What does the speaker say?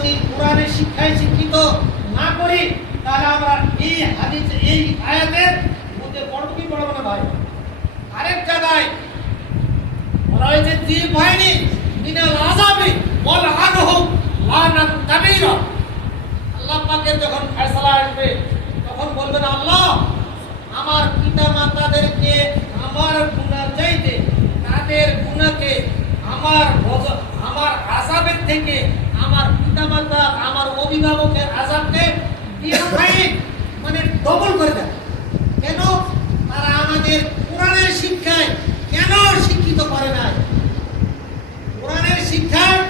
যদি কোরআনের শিক্ষায় শিক্ষিত না করি তাহলে আমরা এই হাদিস এই আয়াতের মধ্যে পড়ব কি পড়ব না ভাই? আরেক জায়গায় বলা হয়েছে জিল বাহিনী মিনাল আযাবি ওয়াল আনহুম লানাত কাবীরা। আল্লাহ পাকের যখন ফয়সালা আসবে তখন বলবেন আল্লাহ আমার পিতা মাতাদেরকে আমার গুনাহ চাইতে তাদের গুনাহকে আমার আযাবের থেকে আমার পিতামাতা আমার অভিভাবকের আযাবকে মানে ডবল করে দেয়। কেন? তারা আমাদের কোরআনের শিক্ষায় কেন শিক্ষিত করে নাই? কোরআনের শিক্ষায়